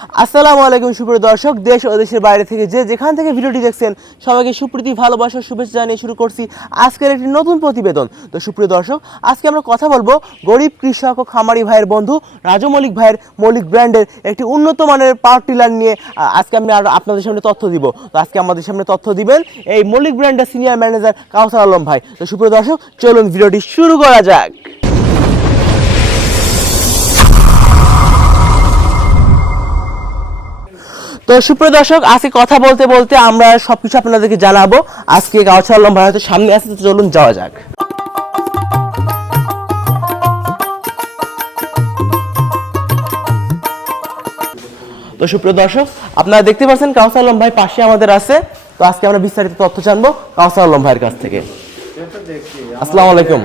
আসসালামু আলাইকুম, সুপ্রিয় দর্শক। দেশ ও দেশের বাইরে থেকে যে যেখান থেকে ভিডিওটি দেখছেন, সবাইকে সুপ্রীতি ভালোবাসার শুভেচ্ছা জানিয়ে শুরু করছি আজকের একটি নতুন প্রতিবেদন। তো সুপ্রিয় দর্শক, আজকে আমরা কথা বলব গরিব কৃষক ও খামারি ভাইয়ের বন্ধু রাজু মল্লিক ভাইয়ের মৌলিক ব্র্যান্ডের একটি উন্নত মানের পাওয়ার টিলার নিয়ে আজকে আমি আর আপনাদের সামনে তথ্য দিব। তো আজকে আমাদের সামনে তথ্য দিবেন এই মল্লিক ব্র্যান্ডের সিনিয়র ম্যানেজার কাউসার আলম ভাই। তো সুপ্রিয় দর্শক, চলুন ভিডিওটি শুরু করা যাক। তো সুপ্রিয় দর্শক, আজকে কথা বলতে বলতে আমরা সবকিছু আপনাদেরকে জানাব। আজকে গাওছা আলম ভাই হয়তো সামনে তো চলুন যাওয়া যাক। তো সুপ্রিয় দর্শক, আপনারা দেখতে পাচ্ছেন কাউসার আলম ভাই পাশে আমাদের আছে। তো আজকে আমরা বিস্তারিত তথ্য জানব কাউসার আলম ভাইয়ের কাছ থেকে। আসসালামু আলাইকুম।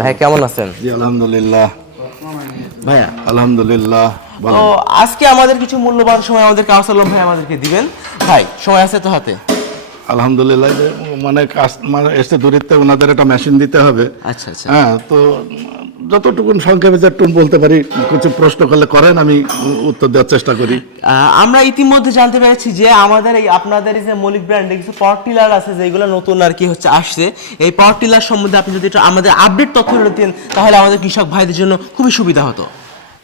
ভাই, কেমন আছেন? জি, আলহামদুলিল্লাহ। ভাইয়া, আলহামদুলিল্লাহ। তো আজকে আমাদের কিছু মূল্যবান সময় আমাদের কাউসার আলম ভাই আমাদেরকে দিবেন। ভাই সময় আছে তো হাতে? আলহামদুলিল্লাহ মানে মানে এসে দূরিত্বে ওনাদের একটা মেশিন দিতে হবে। আচ্ছা আচ্ছা। হ্যাঁ তো যতটুকু সংক্ষেপে বলতে পারি কিছু প্রশ্ন করলে করেন আমি উত্তর দেওয়ার চেষ্টা করি। আমরা ইতিমধ্যে জানতে পেরেছি যে আমাদের এই আপনাদের যে মলিক ব্র্যান্ডে কিছু পাওয়ার টিলার আছে যেগুলো নতুন আর কি হচ্ছে আসছে এই পাওয়ার টিলার সম্বন্ধে আপনি যদি একটু আমাদের আপডেট তথ্য দিতেন তাহলে আমাদের কৃষক ভাইদের জন্য খুবই সুবিধা হতো।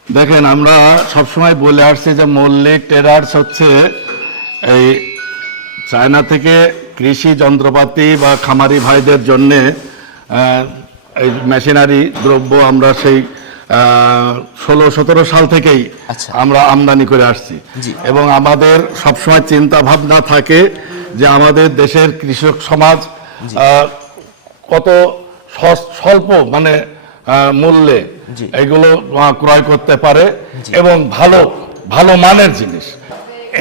দেখেন আমরা সবসময় বলে আসছি যে মল্লিক টেরার্স হচ্ছে এই চায়না থেকে কৃষি যন্ত্রপাতি বা খামারি ভাইদের জন্যে এই মেশিনারি দ্রব্য আমরা সেই ষোলো সতেরো সাল থেকেই আচ্ছা। আমরা আমদানি করে আসছি। এবং আমাদের সবসময় চিন্তা ভাবনা থাকে যে আমাদের দেশের কৃষক সমাজ কত স্বল্প মানে মূল্যে এগুলো ক্রয় করতে পারে এবং ভালো ভালো মানের জিনিস।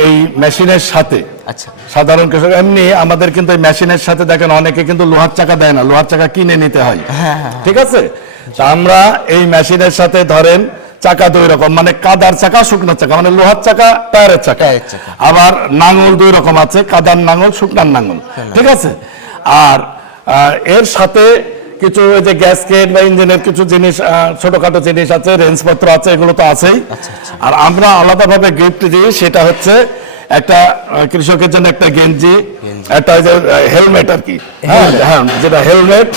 এই মেশিনের সাথে আচ্ছা। সাধারণ কৃষক এমনি আমাদের কিন্তু এই মেশিনের সাথে দেখেন অনেকে কিন্তু লোহার চাকা দেয় না লোহার চাকা কিনে নিতে হয়। ঠিক আছে? আমরা এই মেশিনের সাথে ধরেন চাকা দুই রকম মানে কাদার চাকা শুকনো চাকা মানে লোহার চাকা টায়ারের চাকা। আবার নাঙল দুই রকম আছে কাদার নাঙল শুকনার নাঙল। ঠিক আছে? আর এর সাথে কিছু ওই যে গ্যাসকেট বা ইঞ্জিনের কিছু জিনিস ছোটখাটো জিনিস আছে রেঞ্জপত্র আছে এগুলো তো আছেই। আর আমরা আলাদাভাবে গিফট দিই সেটা হচ্ছে একটা কৃষকের জন্য একটা গেঞ্জি একটা ওই যে হেলমেট আর কি। হ্যাঁ হ্যাঁ যেটা হেলমেট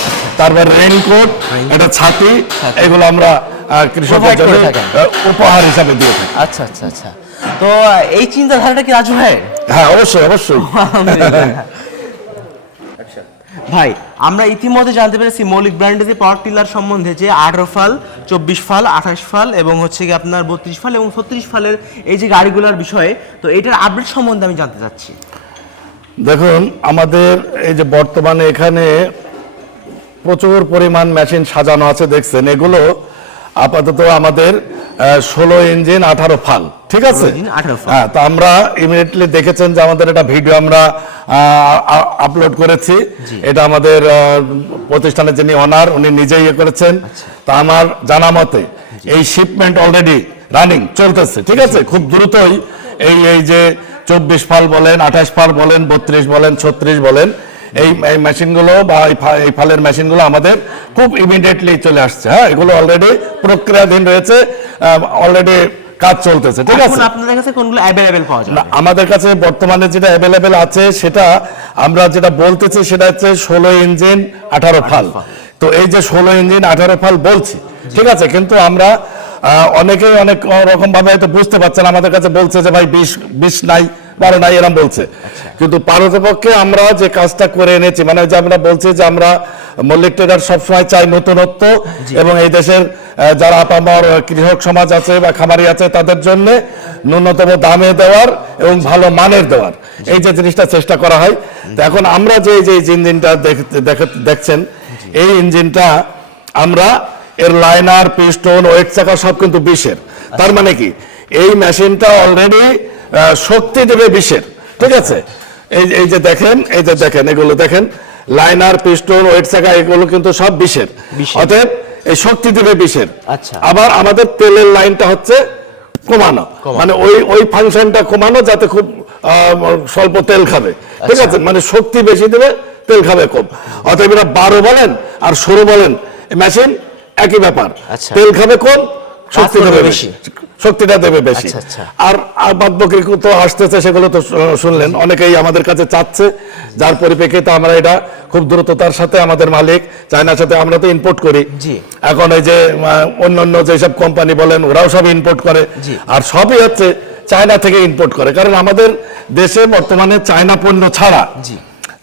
তারপর রেইনকোট একটা ছাতি এগুলো আমরা কৃষকের জন্য উপহার হিসাবে দিয়ে থাকি। আচ্ছা আচ্ছা আচ্ছা। তো এই চিন্তাধারাটা কি রাজু ভাই হ্যাঁ অবশ্যই অবশ্যই। আচ্ছা। ভাই, আমরা ইতিমধ্যে জানতে পেরেছি মৌলিক ব্র্যান্ডের যে পাওয়ার টিলার সম্বন্ধে যে আঠারো ফাল, চব্বিশ ফাল, আঠাশ ফাল এবং হচ্ছে কি আপনার বত্রিশ ফাল এবং ছত্রিশ ফালের এই যে গাড়িগুলোর বিষয়ে, তো এটার আপডেট সম্বন্ধে আমি জানতে চাচ্ছি। দেখুন, আমাদের এই যে বর্তমানে এখানে প্রচুর পরিমাণ মেশিন সাজানো আছে, দেখছেন? এগুলো আপাতত আমাদের ষোলো ইঞ্জিন আঠারো ফাল। ঠিক আছে? ইঞ্জিন, 18 ফাল। হ্যাঁ তো আমরা ইমিডিয়েটলি দেখেছেন যে আমাদের একটা ভিডিও আমরা আপলোড করেছি। এটা আমাদের প্রতিষ্ঠানের যিনি অনার উনি নিজেই ইয়ে করেছেন। আচ্ছা। তা আমার জানা মতে এই শিপমেন্ট অলরেডি রানিং চলতেছে। ঠিক আছে? খুব দ্রুতই এই এই যে চব্বিশ ফাল বলেন আঠাশ ফাল বলেন বত্রিশ বলেন ছত্রিশ বলেন এই এই মেশিনগুলো বা এই ফালের মেশিনগুলো আমাদের খুব ইমিডিয়েটলি চলে আসছে। হ্যাঁ এগুলো অলরেডি প্রক্রিয়াধীন রয়েছে অলরেডি কাজ চলতেছে ঠিক আছে? আপনাদের কাছে কোনগুলো পাওয়া যাবে? আমাদের কাছে বর্তমানে যেটা অ্যাভেলেবেল আছে সেটা আমরা যেটা বলতেছি সেটা হচ্ছে ষোলো ইঞ্জিন আঠারো ফাল। তো এই যে ষোলো ইঞ্জিন আঠারো ফাল বলছি ঠিক আছে? কিন্তু আমরা অনেকেই অনেক রকম ভাবে হয়তো বুঝতে পারছেন আমাদের কাছে বলছে যে ভাই বিশ বিশ নাই। বারো নাই এরকম বলছে। কিন্তু পারতপক্ষে আমরা যে কাজটা করে এনেছি মানে যে আমরা বলছি যে আমরা মল্লিক ট্রেডার সবসময় চাই নতুনত্ব এবং এই দেশের যারা আপামর কৃষক সমাজ আছে বা খামারি আছে তাদের জন্য ন্যূনতম দামে দেওয়ার এবং ভালো মানের দেওয়ার। এই যে জিনিসটা চেষ্টা করা হয়। তো এখন আমরা যে যে ইঞ্জিনটা দেখ- দেখ- দেখছেন এই ইঞ্জিনটা আমরা এর লাইনার পিস্টন ওয়েট চাকা সব কিন্তু বিশের তার মানে কি? এই মেশিনটা অলরেডি শক্তি দেবে বিশের ঠিক আছে এই এই যে দেখেন এই যে দেখেন এগুলো দেখেন লাইনার পিস্টন ওয়েট চাকা এগুলো কিন্তু সব বিশের। অতএব এই শক্তি দেবে বিশের আচ্ছা। আবার আমাদের তেলের লাইনটা হচ্ছে কমানো। মানে ওই ওই ফাংশনটা কমানো যাতে খুব স্বল্প তেল খাবে ঠিক আচ্ছা। আছে মানে শক্তি বেশি দেবে তেল খাবে কম অতএব এটা বারো বলেন আর ষোলো বলেন মেশিন একই ব্যাপার আচ্ছা। তেল খাবে কম শক্তি দেবে বেশি। শক্তিটা দেবে বেশি। আচ্ছা, আচ্ছা। আর আর বাদ বাকি তো আসতেছে সেগুলো তো শুনলেন। অনেকেই আমাদের কাছে চাচ্ছে যার পরিপ্রেক্ষিতে আমরা এটা খুব দ্রুততার সাথে আমাদের মালিক চায়নার সাথে আমরা তো ইম্পোর্ট করি। এখন এই যে আহ, অন্যান্য যেসব কোম্পানি বলেন ওরাও সব ইম্পোর্ট করে। আর সবই হচ্ছে চায়না থেকে ইম্পোর্ট করে। কারণ আমাদের দেশে বর্তমানে চায়না পণ্য ছাড়া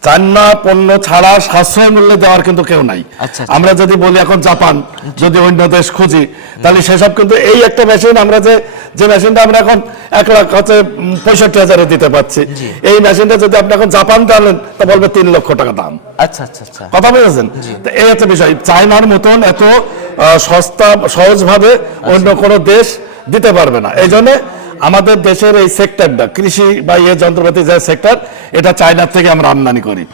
জি চায়না পণ্য ছাড়া সাশ্রয় মূল্যে দেওয়ার কিন্তু কেউ নাই। আচ্ছা, আচ্ছা। আমরা যদি বলি এখন জাপান যদি অন্য দেশ খুঁজি তাহলে সেসব কিন্তু এই একটা মেশিন আমরা যে যে মেশিনটা আমরা এখন এক লাখ হচ্ছে পঁয়ষট্টি হাজারে দিতে পারছি। এই মেশিনটা যদি আপনি এখন জাপান টানেন তা বলবে তিন লক্ষ টাকা দাম। আচ্ছা আচ্ছা আচ্ছা। কথা বুঝেছেন? এই হচ্ছে বিষয়। চায়নার মতন এত সস্তা সহজভাবে অন্য কোনো দেশ দিতে পারবে না। এই জন্য আমাদের দেশের এই সেক্টরটা কৃষি বা ইয়ে যন্ত্রপাতি যে সেক্টর এটা চায়নার থেকে আমরা আমদানি করি।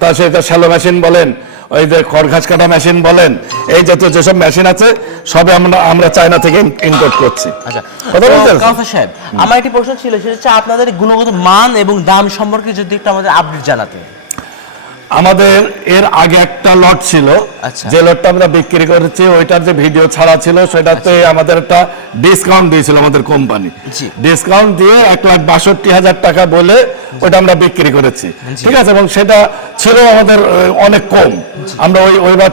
তা সেটা শ্যালো মেশিন বলেন ওই যে খড় ঘাস কাটা মেশিন বলেন এই জাতীয় যেসব মেশিন আছে সবে আমরা আমরা চায়না থেকে ইম্পোর্ট করছি। আচ্ছা সাহেব আমার একটি প্রশ্ন ছিল সেটা হচ্ছে আপনাদের গুণগত মান এবং দাম সম্পর্কে যদি একটু আমাদের আপডেট জানাতেন। আমাদের এর আগে একটা লট ছিল। আচ্ছা। যে লটটা আমরা বিক্রি করেছি ওইটার যে ভিডিও ছাড়া ছিল সেটাতে আমাদের একটা ডিসকাউন্ট দিয়েছিল আমাদের কোম্পানি ডিসকাউন্ট দিয়ে এক লাখ বাষট্টি হাজার টাকা বলে ওটা আমরা বিক্রি করেছি। ঠিক আছে? এবং সেটা ছিল আমাদের অনেক কম। আমরা ওই ওইবার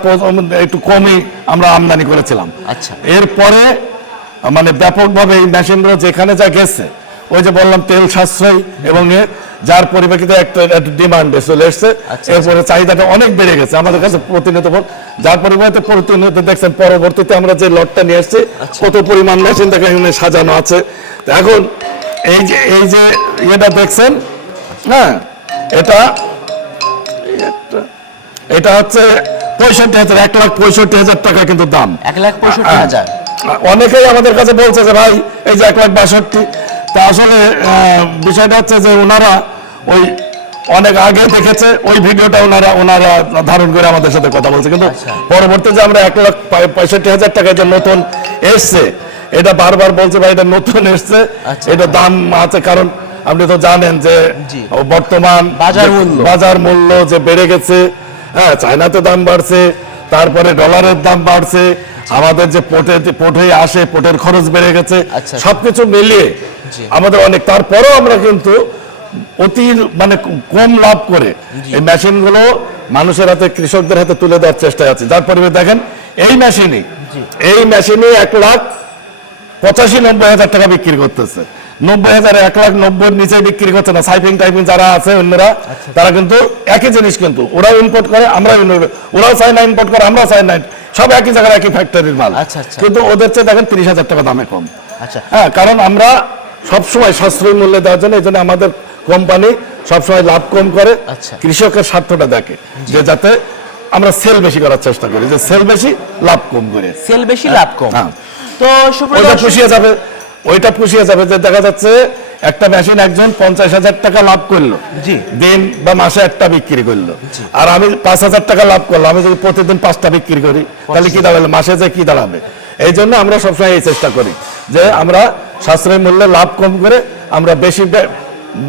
একটু কমই আমরা আমদানি করেছিলাম। আচ্ছা। এরপরে মানে ব্যাপকভাবে এই মেশিনগুলো যেখানে যা গেছে ওই যে বললাম তেল সাশ্রয় এবং যার পরিপ্রেক্ষিতে একটা ডিমান্ডে চলে এসছে। আচ্ছা, এরপরে চাহিদাটা অনেক বেড়ে গেছে আমাদের কাছে প্রতিনিয়ত যার পরিবর্তে প্রতিনিয়ত দেখছেন পরবর্তীতে আমরা যে লটটা নিয়ে এসেছি আচ্ছা। কত পরিমাণ মেশিন দেখে এখানে সাজানো আছে। এখন এই যে এই যে ইয়েটা দেখছেন হ্যাঁ এটা এটা হচ্ছে পঁয়ষট্টি হাজার এক লাখ পঁয়ষট্টি হাজার টাকা কিন্তু দাম। এক লাখ পঁয়ষট্টি হাজার? অনেকেই আমাদের কাছে বলছে যে ভাই এই যে এক লাখ বাষট্টি তা আসলে বিষয়টা হচ্ছে যে ওনারা ওই অনেক আগে দেখেছে ওই ভিডিওটা ওনারা ওনারা ধারণ করে আমাদের সাথে কথা বলছে কিন্তু আচ্ছা। পরবর্তী যে আমরা এক লাখ পঁয়- পঁয়ষট্টি হাজার টাকা যে নতুন এসছে এটা বারবার বলছে ভাই এটা নতুন এসছে আচ্ছা, এটা দাম আছে কারণ আপনি তো জানেন যে বর্তমান বাজার মূল্য। বাজার মূল্য যে বেড়ে গেছে হ্যাঁ চায়নাতে দাম বাড়ছে তারপরে ডলারের দাম বাড়ছে আমাদের যে পোর্টে পোর্ট হয়ে আসে পোর্টের খরচ বেড়ে গেছে আচ্ছা। সবকিছু মিলিয়ে। আমাদের অনেক। তারপরেও আমরা কিন্তু অতি মানে কম লাভ করে এই মেশিনগুলো মানুষের হাতে কৃষকদের হাতে তুলে দেওয়ার চেষ্টায় আছে। যার দেখেন এই মেশিনই এই মেশিনই এক লাখ পঁচাশি নব্বই হাজার টাকা বিক্রি করতেছে। নব্বই হাজার এক লাখ নব্বই নিচে বিক্রি করছে না। সাইপিং টাইপিং যারা আছে অন্যরা আচ্ছা। তারা কিন্তু একই জিনিস কিন্তু ওরাও ইম্পোর্ট করে করি। ওরাও চায় না ইম্পোর্ট করে আমরাও চাই না সব একই জায়গায় একই ফ্যাক্টরির মাল। আচ্ছা, আচ্ছা। কিন্তু ওদের চেয়ে দেখেন তিরিশ হাজার টাকা দামে কম। আচ্ছা। হ্যাঁ কারণ আমরা সবসময় সাশ্রয়ী মূল্যে দেওয়ার জন্য এই জন্য আমাদের কোম্পানি সবসময় লাভ কম করে আচ্ছা। কৃষকের স্বার্থটা দেখে যে যাতে আমরা সেল বেশি করার চেষ্টা করি যে সেল বেশি লাভ কম করে। সেল বেশি লাভ কম। হ্যাঁ। তো ওইটা পুষিয়ে যাবে ওইটা পুষিয়ে যাবে যে দেখা যাচ্ছে একটা মেশিন একজন পঞ্চাশ হাজার টাকা লাভ করল। দিন বা মাসে একটা বিক্রি করল। আর আমি পাঁচ হাজার টাকা লাভ করলাম আমি যদি প্রতিদিন পাঁচটা বিক্রি করি তাহলে কি দাঁড়াবে? মাসে যে কি দাঁড়াবে? এই জন্য আমরা সবসময় এই চেষ্টা করি যে আমরা সাশ্রয়ী মূল্যে লাভ কম করে আমরা বেশি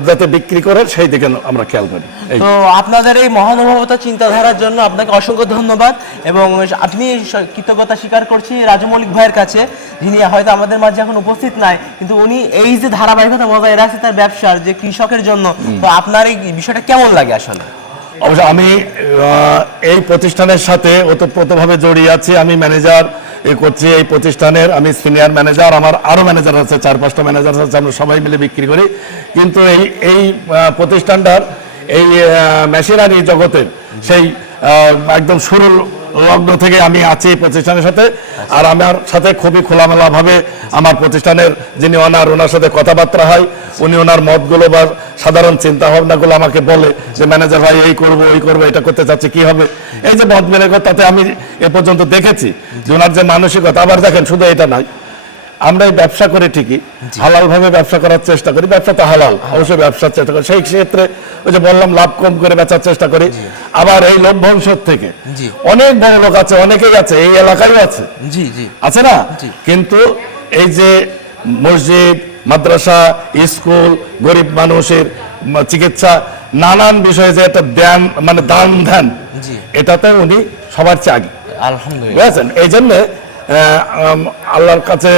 যাতে বিক্রি করে সেই দিকে আমরা খেয়াল করি। তো আপনাদের এই মহানুভবতা চিন্তাধারার জন্য আপনাকে অসংখ্য ধন্যবাদ এবং আপনি কৃতজ্ঞতা স্বীকার করছি রাজু মল্লিক ভাইয়ের কাছে যিনি হয়তো আমাদের মাঝে এখন উপস্থিত নাই কিন্তু উনি এই যে ধারাবাহিকতা বজায় রাখছে তার ব্যবসার যে কৃষকের জন্য তো আপনার এই বিষয়টা কেমন লাগে আসলে? অবশ্য আমি এই প্রতিষ্ঠানের সাথে ওতপ্রোতভাবে জড়িয়ে আছি। আমি ম্যানেজার করছি এই প্রতিষ্ঠানের, আমি সিনিয়র ম্যানেজার আমার আরও ম্যানেজার আছে, চার পাঁচটা ম্যানেজার আছে, আমরা সবাই মিলে বিক্রি করি। কিন্তু এই এই প্রতিষ্ঠানটার এই মেশিনারি জগতের সেই একদম শুরু লগ্ন থেকে আমি আছি প্রতিষ্ঠানের সাথে। আর আমার সাথে খুবই খোলামেলাভাবে আমার প্রতিষ্ঠানের যিনি ওনার ওনার সাথে কথাবার্তা হয়, উনি ওনার মতগুলো বা সাধারণ চিন্তা ভাবনাগুলো আমাকে বলে যে, ম্যানেজার ভাই, এই করব, ওই করব, এটা করতে চাচ্ছি, কি হবে? এই যে মত মেলে তাতে আমি এ পর্যন্ত দেখেছি যে, ওনার যে মানসিকতা, আবার দেখেন শুধু এটা নয় আমরা এই ব্যবসা করে ঠিকই হালাল ভাবে ব্যবসা করার চেষ্টা করি ব্যবসা তো হালাল অবশ্যই ব্যবসার চেষ্টা করি। সেই ক্ষেত্রে ওই যে বললাম লাভ কম করে বেচার চেষ্টা করি। আবার এই লভ্যাংশের থেকে অনেক বড় লোক আছে অনেকেই আছে এই এলাকায় আছে। জি জি। আছে না? কিন্তু এই যে মসজিদ মাদ্রাসা স্কুল গরিব মানুষের চিকিৎসা নানান বিষয়ে যে একটা ধ্যান মানে দান ধ্যান এটাতে উনি সবার চেয়ে আগে। আলহামদুলিল্লাহ। বুঝেছেন? এই জন্য আল্লাহর কাছে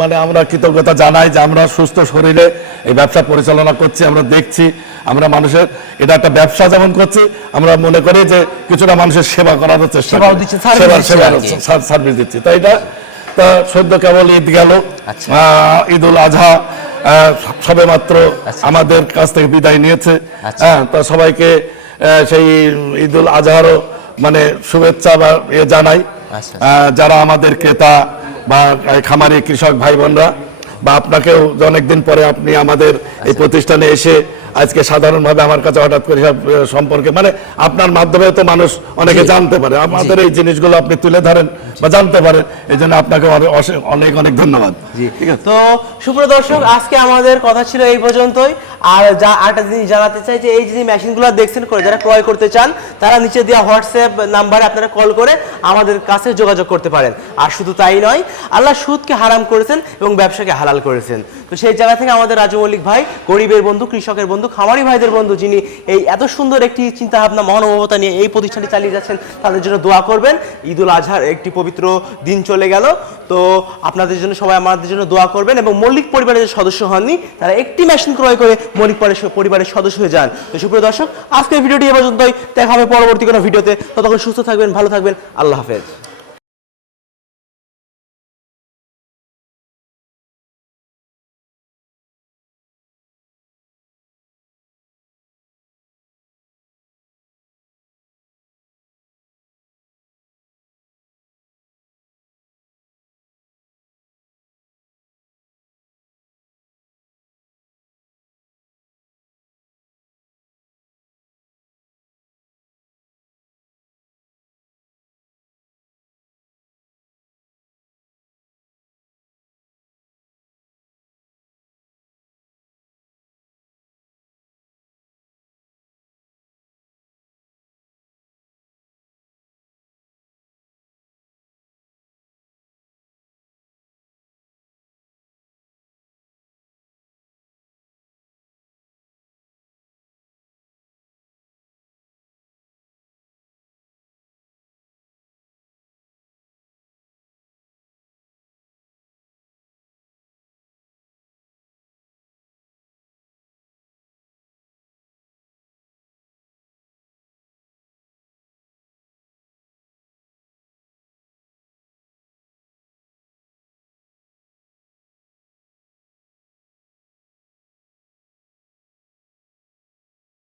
মানে আমরা কৃতজ্ঞতা জানাই যে আমরা সুস্থ শরীরে এই ব্যবসা পরিচালনা করছি আমরা দেখছি আমরা মানুষের এটা একটা ব্যবসা যেমন করছি আমরা মনে করি যে কিছুটা মানুষের সেবা করার চেষ্টা। সার্ভিস দিচ্ছি তাই এটা তা সদ্য কেবল ঈদ গেল আচ্ছা। ঈদ উল আজহা সবে মাত্র আমাদের কাছ থেকে বিদায় নিয়েছে আচ্ছা। হ্যাঁ তা সবাইকে সেই ঈদ উল আজহারও মানে শুভেচ্ছা বা ইয়ে জানাই আচ্ছা। যারা আমাদের ক্রেতা বা খামারি কৃষক ভাই বোনরা বা আপনাকেও অনেকদিন পরে আপনি আমাদের এই প্রতিষ্ঠানে এসে আজকে সাধারণভাবে আমার কাছে হঠাৎ করে সব সম্পর্কে মানে আপনার মাধ্যমে তো মানুষ অনেকে জানতে পারে। আমাদের এই জিনিসগুলো আপনি তুলে ধরেন বা জানতে পারেন এই জন্য আপনাকে অনে- অনেক অনেক ধন্যবাদ। ঠিক আছে? তো সুপ্রিয় দর্শক আজকে আমাদের কথা ছিল এই পর্যন্তই। আর যা, আরেকটা জিনিস জানাতে চাই যে এই যে মেশিনগুলো দেখছেন করে, যারা ক্রয় করতে চান, তারা নিচে দেওয়া হোয়াটসঅ্যাপ নাম্বারে আপনারা কল করে আমাদের কাছে যোগাযোগ করতে পারেন। আর শুধু তাই নয়, আল্লাহ সুদকে হারাম করেছেন এবং ব্যবসাকে হালাল করেছেন। তো সেই জায়গা থেকে আমাদের রাজু মল্লিক ভাই, গরিবের বন্ধু, কৃষকের বন্ধু, খামারি ভাইদের বন্ধু, যিনি এই এত সুন্দর একটি চিন্তা ভাবনা মহানুভবতা নিয়ে এই প্রতিষ্ঠানটি চালিয়ে যাচ্ছেন, তাদের জন্য দোয়া করবেন। ঈদ উল আজহার একটি পবিত্র দিন চলে গেল। তো আপনাদের জন্য, সবাই আমাদের জন্য দোয়া করবেন এবং মল্লিক পরিবারের সদস্য হননি, তারা একটি মেশিন ক্রয় করে পরিবারের- পরিবারের সদস্য হয়ে যান। তো সুপ্রিয় দর্শক, আজকের ভিডিওটি এ পর্যন্তই। দেখা হবে পরবর্তী কোনো ভিডিওতে। ততক্ষণ সুস্থ থাকবেন, ভালো থাকবেন। আল্লাহ হাফেজ।